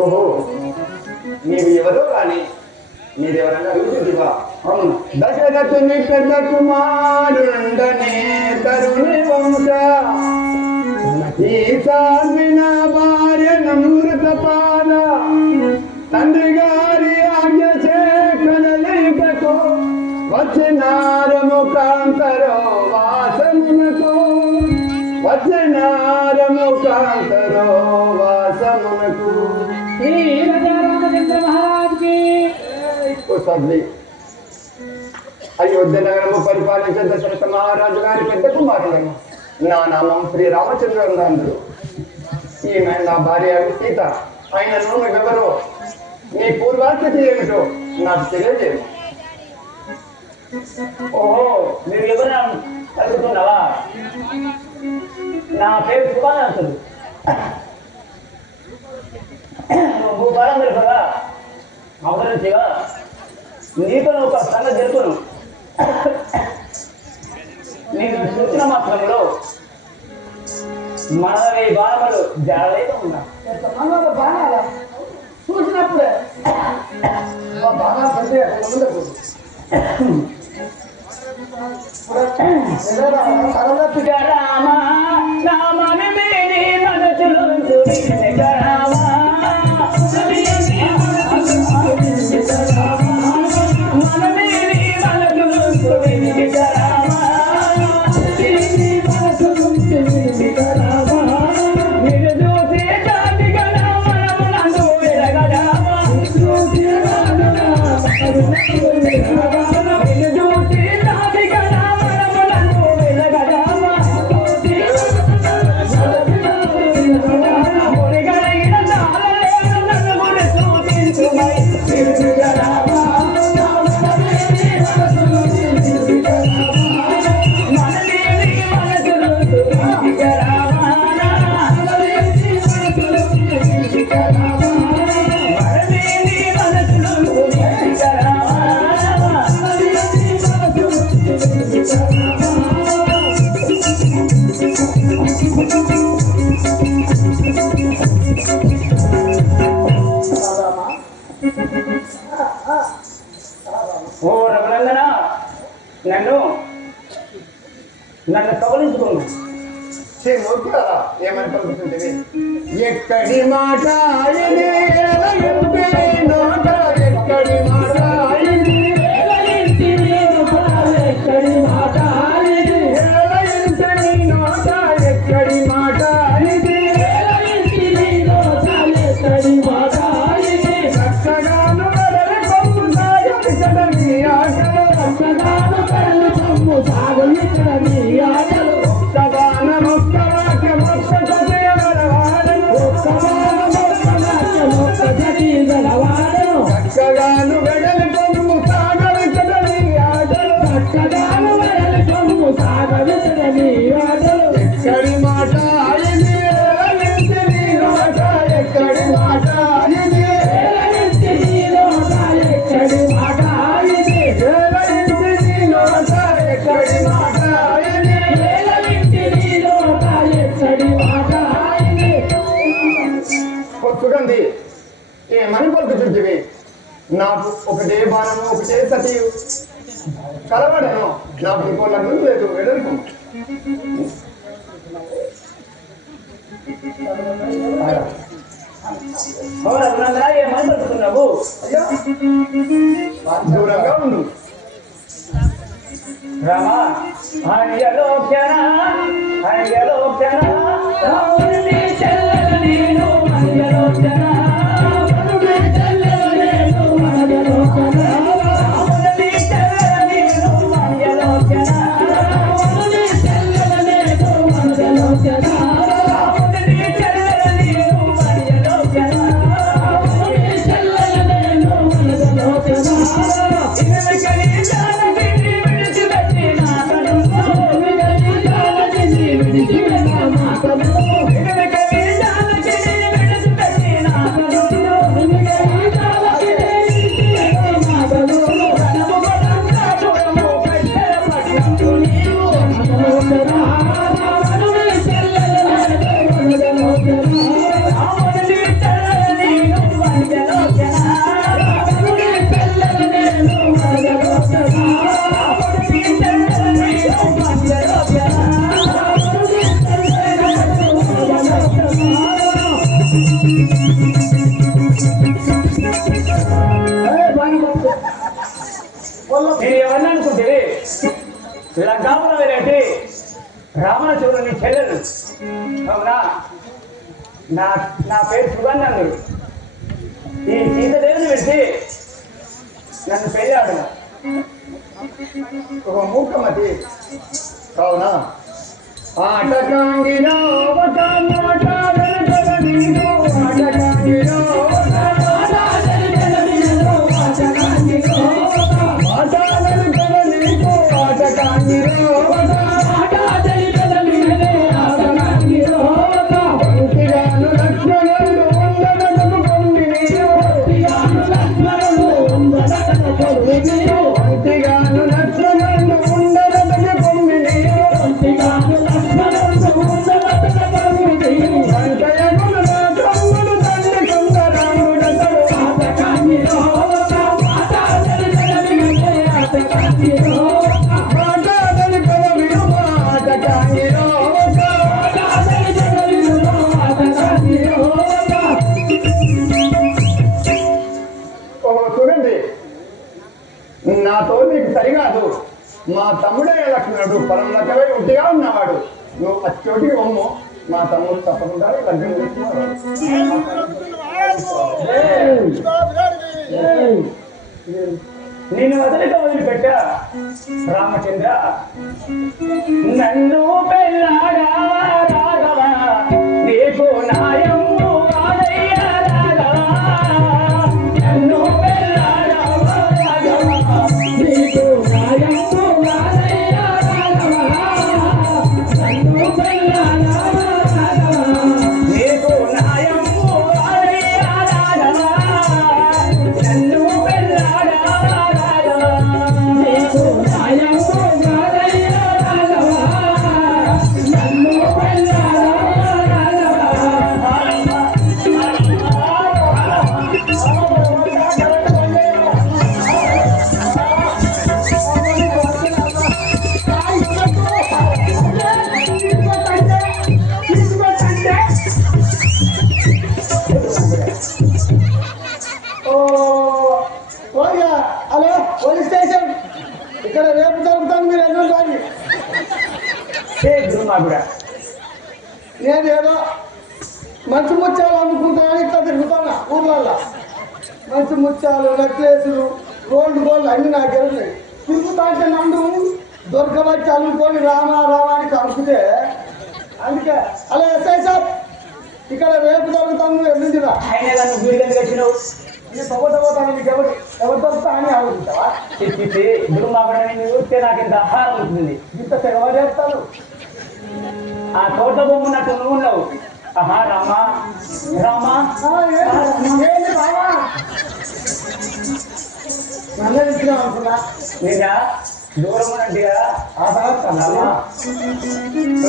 ఓహో నీవు ఎవరో కానీ మీరెవరన్నా అడుగుతుందివా? అవును, దశరథుని పెద్ద కుమారుండనే తరుణి వంశ ఈశాన్విన భార్య నమృత పాద తండ్రి గారి ఆజ్ఞ చేకనలేకతో వచ్చినారము కాంతరో వాసమునకు వచ్చినారము కాంతరో వాసమునకు. అయోధ్య నగరము పరిపాలించే దశరథ మహారాజు గారి పెద్ద కుమారులను. నా నామం శ్రీ రామచంద్రుడు. ఈమె నా భార్య సీత. ఆయనను నువ్వెవరో, నీ పూర్వాస్థితి ఏమిటో నాకు తెలియజేయము. ఓహో, మీరు ఎవరైనా అడుగుతున్నావా? నా పేరు శుభానంతుడు. నువ్వు బాలందరు కదా అవతరించిగా నీతో ఒక సంగతి జరుపును. నేను చూసిన మాత్రంలో మనవి బాణములు జాడలేక ఉన్నా. బాణాలా చూసినప్పుడే బాగా రామ రామని మీది మనసులు రామ మన మీది మనసులు ఓ రఘునందన, నన్ను కబలించుకున్నాను. ఏమని పలుకుతుంటే ఎక్కడి మాట ఎక్కడి మాట Jadi పలుకుతుంటివి నాకు ఒకటే బాణము ఒకటే సతి కలవడను నాకు ఇంకో లగ్నం లేదు వెడల్పు ఏమని పడుతున్నావు అయ్యా దూరంగా ఉండు రామా హరియలోచన హరియలోచన రాముని చెల్లెలు నేను హరియలోచన రాముని చెల్లెలు నేను హరియలోచన రాముని చెల్లెలు నేను హరియలోచన రాముని చెల్లెలు నేను హరియలోచన రాముని చెల్లెలు నేను హరియలోచన రాముని చెల్లెలు నేను లంకాపురం వెళ్ళేటి రామచంద్రుని చెల్లెలు అవునా నా పేరు సుగంధంగుడు ఈ సీతదేవిని పెట్టి నన్ను పెళ్ళాడు ఒక మూర్ఖమతి కావున ఆటకాంగినా నాతో నీకు సరికాదు మా తమ్ముడే లక్ష్మణుడు పరం లక్కవై ఉంటిగా ఉన్నవాడు నువ్వు అచ్చోటికి వమ్ము మా తమ్ముడు తప్పకుండా లగ్నం నేను వదిలిపెట్టా రామచంద్ర నన్ను పెళ్ళాడా రాఘవ నీకు నాయము వాడయ్య రాఘవ నన్ను పెళ్ళాడా రాఘవ నీకు నాయము వాడయ్య రాఘవ నన్ను పెళ్ళాడా రాఘవ నీకు నాయము వాడయ్య రాఘవ నన్ను పెళ్ళాడా రాఘవ నీకు నాయము వాడయ్య రాఘవ నన్ను పెళ్ళాడా హలో పోలీస్ స్టేషన్ ఇక్కడ రేపు జరుగుతాను మీరు ఎన్నో దాన్ని నేను ఏదో మంచి ముత్యాలు అమ్ముకుంటానని ఇట్లా తిరుగుతాను ఊర్లల్లో మంచి ముత్యాలు నెక్లెస్లు గోల్డ్ అన్ని నాకు ఎరుగుతాయి తిరుగుతా అంటే నన్ను దొరకబట్టి అమ్ముకొని రామానికి అమ్ముకుంటే అందుకే అలా ఎస్ఐ సార్ ఇక్కడ రేపు జరుగుతాను ఎల్లుండిరా నీ తవ్వతాను నీకు ఎవరు దొరుకుతా అని ఆలోచించావా ఊరికే నాకు ఇంత ఆహారం ఉంటుంది ఇంత తెగవ చేస్తాను ఆ తోట బొమ్మన్నట్టు నువ్వు ఉన్నావు ఆహా రామా రామా ఏంటి బావా నన్ను ఇచ్చినావు అనుకున్నా నిజా దూరం అంటే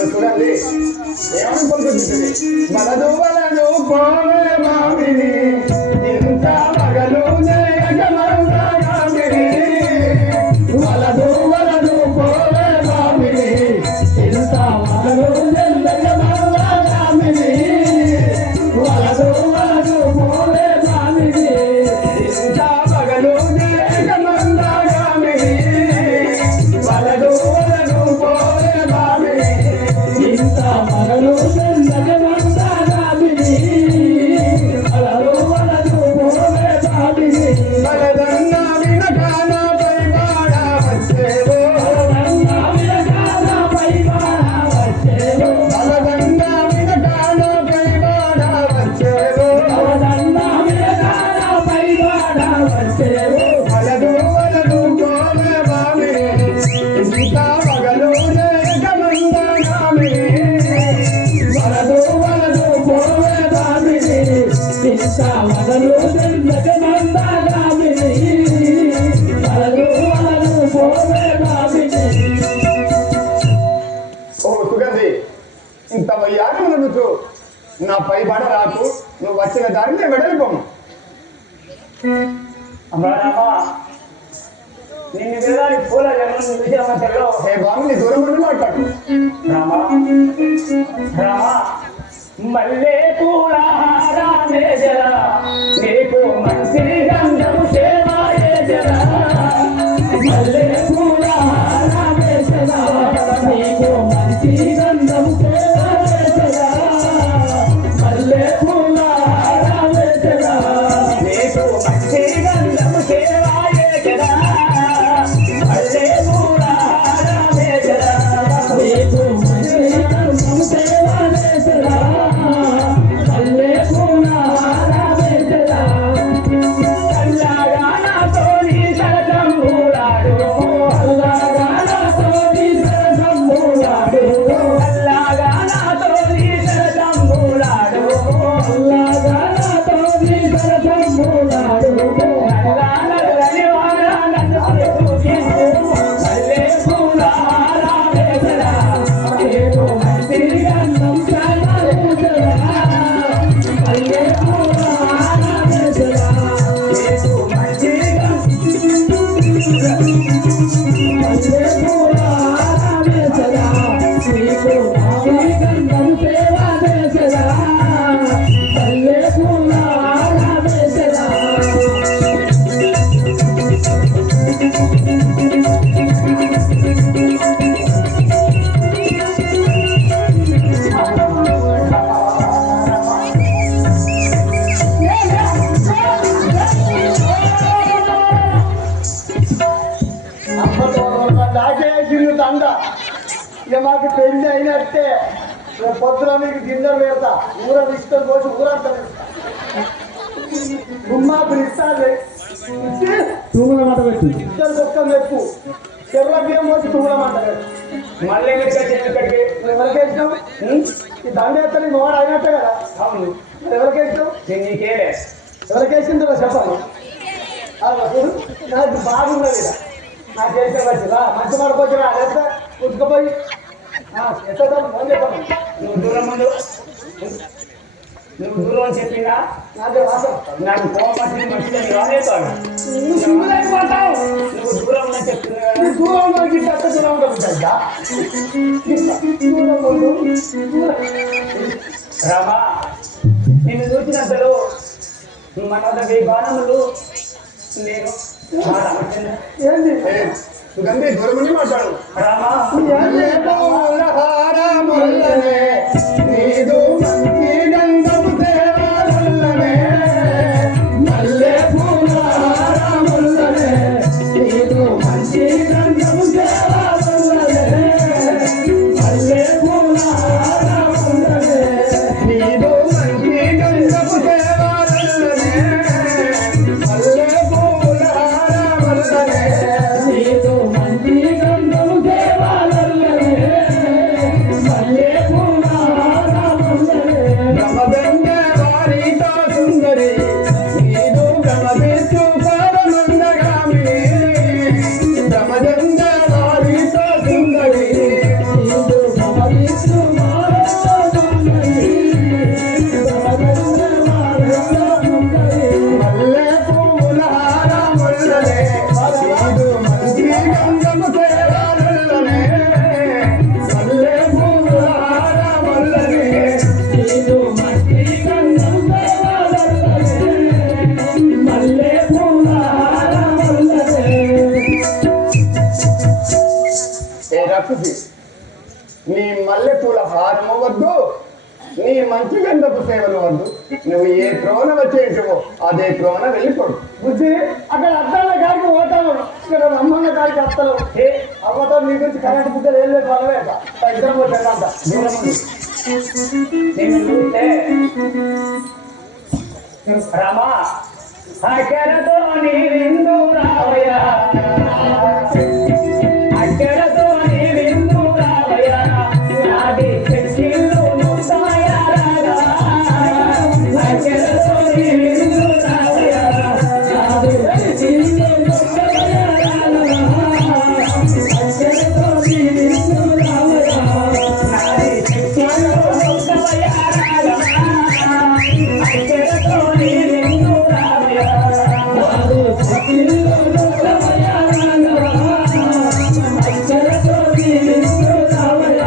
చూడండి ఏమని పలుకుతుంది బలదు బలదు పోవే మామిడి ఇంత మగలు జయగమందాగామిడి వలదు వలదు పోవే మామిడి ఇంత మగలు జయగమందాగామిడి వలదు వలదు పోవే మామిడి ఇంత మగలు జయగమందాగామిడి వలదు వలదు పోవే మామిడి ఇంత మగలు జయగమందాగామిడి వలదు వలదు పోవే మామిడి బలదన్న వినగాన పైబాడ వచ్చేవో బలదన్న వినగాన పైబాడ వచ్చేవో బలదన్న వినగాన పైబాడ వచ్చేవో బలదన్న వినగాన పైబాడ వచ్చేవో వలదు వలదు పోవే మామిడి ఇంత మగలు జయగమందాగామిడి వలదు వలదు పోవే మామిడి ఇంత మగలు జయగమందాగామిడి వలదు వలదు పోవే మామిడి. ఓ సుగంధి ఇంత వయ్యారి నువ్వు నా పై బడ రాకు నువ్వు వచ్చిన దారిని వెడలిపోము అమ్మా రామా నిన్ను వేదాలి పూల జన్మ విజయవంతలో హే బాబు నీ దూరం ఉండి మాట్లాడు రామా రామా మల్లె పూల హారామే జరా నీకు మంచి గంధము సేవాయే జరా మల్లె పూల హారామే జరా నీకు మంచి గంధము సేవాయే జరా మల్లె పూల హారామే జరా నీకు మంచి గంధము సేవాయే జరా మల్లె పూల హారామే జరా నీకు మంచి గంధము సేవాయే జరా మల్లె పూల హారామే జరా అల్లాగా నాతో నీ సరసంబులాడు అల్లాగా నాతో నీ సరసంబులాడు అల్లాగా నాతో నీ సరసంబులాడు అల్లాగా నాతో నీ సరసంబులాడు అల్లా నల్లని వారా నన్ను చూసి మల్లె పూల హారామే జరా నీకు మంచి గంధం సేవాయే జరా మల్లె పూల హారామే జరా నీకు మంచి మల్లె పూల హారామే జరా నీకు మంచి గంధం సేవాయే జరా మల్లె పూల హారామే జరా నాకేసింది దండ ఇక మాకు పెళ్లి అయినట్టే రేపు పొద్దున మీకు డిన్నర్ పెడతా ఊర తీసుకొని పోసి ఊరంతా గుమ్మాకు ఇస్తాది తూముల మాట పెట్టు ఇద్దరు ఒక్క మెప్పు చెర్ల బియ్యం పోసి తుమ్మలమాట మళ్ళీ ఎక్కడికి ఎవరికేసినావు ఈ దండ ఎత్త నీ మోడ అయినట్టే కదా అవును మరి ఎవరికేసినావు నీకేలే ఎవరికేసిందో చెప్పాలి నాకు బాగున్నది ఇక. నాకు చేసే మంచిదా మంచి పడుకోవచ్చురా లేదా ఉతుకపోయి ఎత్తాను ఫోన్ చెప్పాను నువ్వు దూరం ముందు నువ్వు దూరం అని చెప్పినా నాకే వాసం నాకు కోపం మంచిదని రాలేతాడు నువ్వు దూరం అని చెప్తున్నా కదా ఈ దూరంలో గిట్ట ఎంత దూరం ఉంటుంది దూరం దూరం రామా నిన్ను చూసినంతలో మన వద్ద బాణములు నేను ఏంది సుగంధి దూరం ఉండి మాట్లాడు రామా మల్లె పూల హారముల్లనే నీదు మంచి గంధము సేవాలల్లనే మల్లె పూల హారముల్లనే నీదు మంచి గంధము సేవాలల్లనే మల్లె పూల హారముల్లనే నీదు మంచి గంధము సేవాలల్లనే మల్లె పూల హారముల్లనే నీదు మంచి గంధము సేవాలల్లనే మల్లె పూల హారముల్లనే రాక్షసి, నీ మల్లెపూల హారము వద్దు, నీ మంచి గంధపు సేవలు వద్దు. నువ్వు ఏ త్రోన వచ్చేంటివో అదే త్రోన వెళ్ళిపోడు. బుద్ధి అక్కడ అద్దాల కాడికి పోతాను, ఇక్కడ అమ్మన్న కాడికి వస్తాను. అమ్మతో నీ గురించి కరెంట్ బుద్ధలు ఏం లేదు వాళ్ళవే ఇద్దరం పోతాడంట. నేను చూస్తే రమా అక్కడతో నీ విందు రావయ్య, అక్కడతో నీ విందు రావయ్య, నాది చెక్కిళ్ళు ముస్తాయ రాగా, అక్కడతో నీ విందు రావయ్య, నాది చెక్కిళ్ళు ముస్తాయ రాగా, అక్కడతో నీ విందు రావయ్య, నాది చెక్కిళ్ళు ముస్తాయ రాగా, అక్కడతో నీ విందు రావయ్య, నాది చెక్కిళ్ళు ముస్తాయ రాగా, అక్కడతో నీ విందు రావయ్య.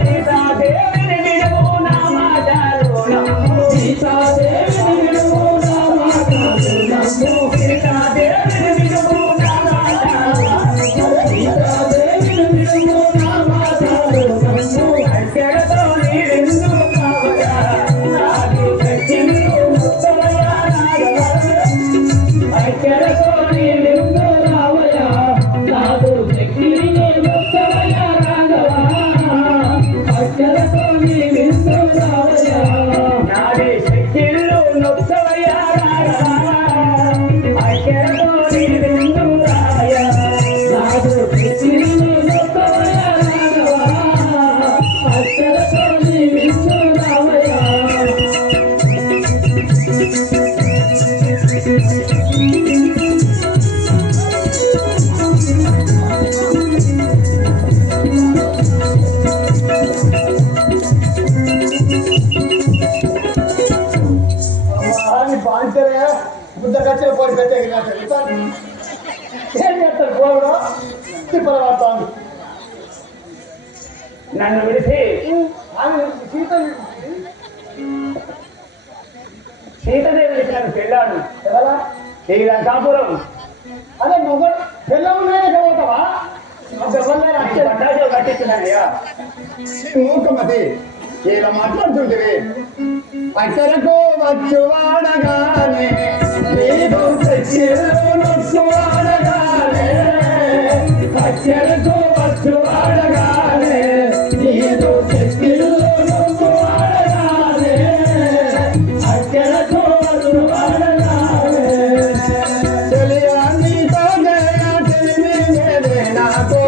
సీతాదేవిని విడువు నా మాటలు నమ్ము, సీతాదేవిని విడువు నా మాటలు నమ్ము, సీతాదేవిని విడువు నా మాటలు నమ్ము, సీతాదేవిని విడువు నా మాటలు నమ్ము, అక్కడతో నీ విందు రావయ్య, నాది చెక్కిళ్ళు ముస్తాయ రాగా, అక్కడతో నీ విందు రావయ్య, నాదు చెక్కిళ్ళు ముస్తాయ రాగా, అక్కడతో నీ విందు రావయ్య, నాది చెక్కిళ్ళు ముస్తాయ రాగా, అక్కడతో నీ విందు రావయ్య, నాదు చెక్కిళ్ళు ముస్తాయ రాగా, అక్కడతో నీ విందు రావయ్య. బాగుంటారే బుద్ధ ఖర్చులు పోటీ పెట్టే ఏం చేస్తారు పోవడం తిప్పలవాడతాను. నన్ను విడిచి ఆమె సీత సీతదేవికి నన్ను పెళ్ళాడు ఎవరా ఈ లంకాపురం అదే మొగలు పిల్లలున్నాయని చదువుతావా ఎవరినైనా ఈ పట్టాజో కట్టించినానయ్యా. మూకమతి ఇలా మాట్లాడుతుంటివి. అక్కడకు వచ్చువాడగానే నీవు చెక్కిళ్ళు నొక్కువాడగానే, అక్కడకు వచ్చువాడగానే నీవు చెక్కిళ్ళు నొక్కువాడగానే, అక్కడకు వచ్చువాడగానే తెలియా నీతో గయా తెలివి లేదే నాకు,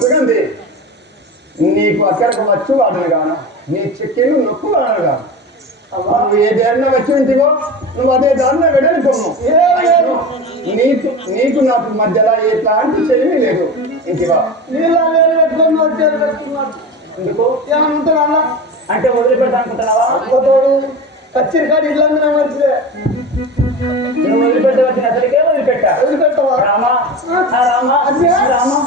సుగంధి నీకు అక్కడికి వచ్చు వాడను గాను, నీ చెక్కిళ్ళు నొక్కు వాడను గాను. నువ్వు ఏ దారిన వచ్చి ఉంటివో నువ్వు అదే దారిన వెడలిపోను. నీకు నాకు మధ్యలో ఎట్లాంటి చెలిమి లేదు. ఇంటివా నీళ్ళ వేలు పెట్టుకొని వచ్చేది పెట్టుకున్నాడు. ఎందుకు ఏమంటారు అలా అంటే వదిలిపెడతా అనుకుంటున్నావా? ఇంకోతోడు కచ్చిరి కాడి ఇల్లు మంచిదే నువ్వు వదిలిపెట్టే వచ్చిన అసలుకే వదిలిపెట్టా. వదిలిపెట్టవా రామా రామా రామా